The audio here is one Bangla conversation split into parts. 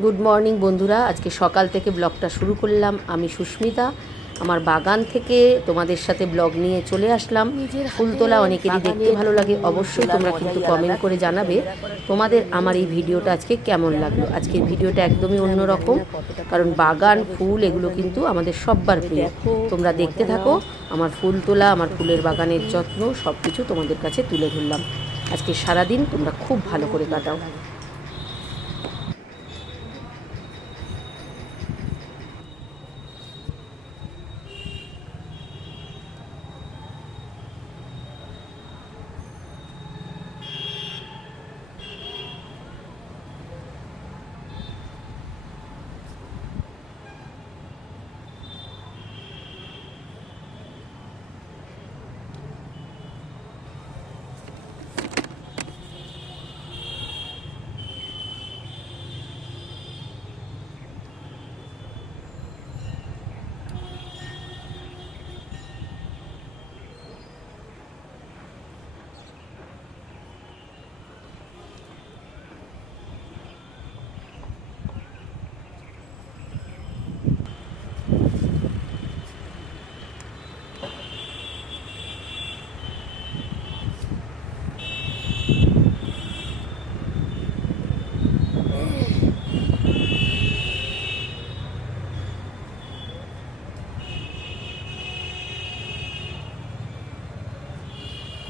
গুড মর্নিং বন্ধুরা, আজকে সকাল থেকে ব্লগটা শুরু করলাম। আমি সুস্মিতা, আমার বাগান থেকে তোমাদের সাথে ব্লগ নিয়ে চলে আসলাম। ফুল তোলা অনেকেরই দেখতে ভালো লাগে, অবশ্যই তোমরা কিন্তু কমেন্ট করে জানাবে তোমাদের আমার এই ভিডিওটা আজকে কেমন লাগলো। আজকের ভিডিওটা একদমই অন্যরকম, কারণ বাগান ফুল এগুলো কিন্তু আমাদের সব্বার প্রিয়। তোমরা দেখতে থাকো, আমার ফুল তোলা, আমার ফুলের বাগানের যত্ন সব কিছু তোমাদের কাছে তুলে ধরলাম। আজকে সারাদিন তোমরা খুব ভালো করে কাটাও।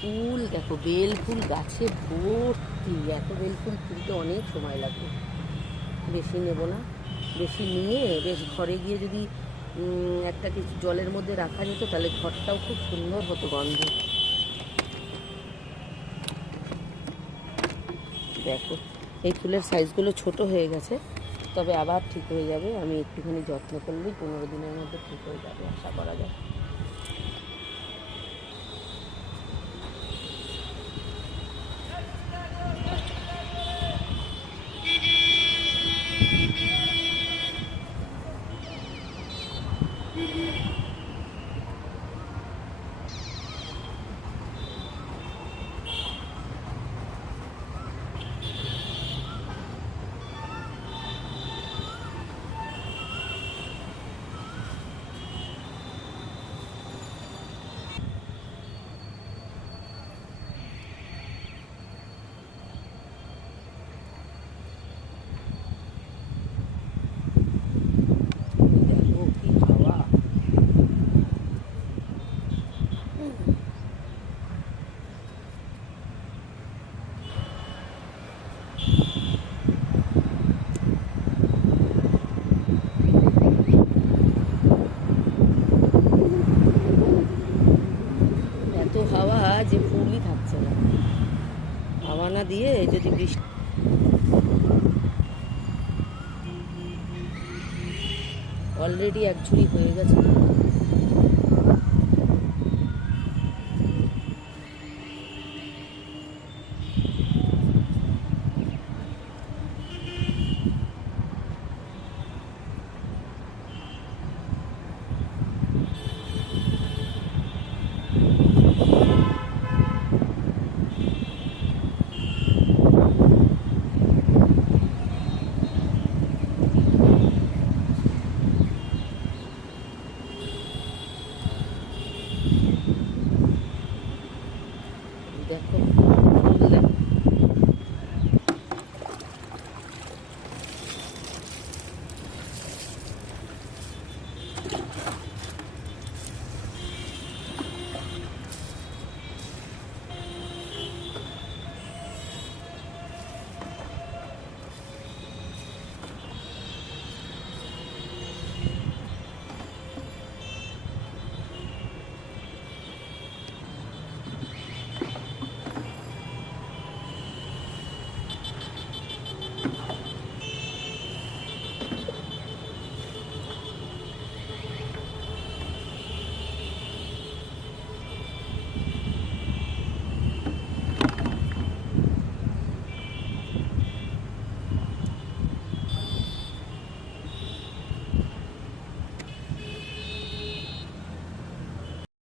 ফুল দেখো, বেল ফুল গাছে ভর্তি। এত বেল ফুল তুলতে অনেক সময় লাগবে। বেশি নেব না, বেশি নিয়ে বেশ ঘরে গিয়ে যদি একটা কিছু জলের মধ্যে রাখা যেত তাহলে ঘরটাও খুব সুন্দর হতো গন্ধে। দেখো, এই ফুলের সাইজগুলো ছোট হয়ে গেছে, তবে আবার ঠিক হয়ে যাবে। আমি একটুখানি যত্ন করলেই 15 দিনের মধ্যে ঠিক হয়ে যাবে, আশা করা যায়। দেখো কি হাওয়া! এত হাওয়া যে ফুলই থাকছে না। হাওয়া না দিয়ে যদি বৃষ্টি, অলরেডি এক ঝুড়ি হয়ে গেছে।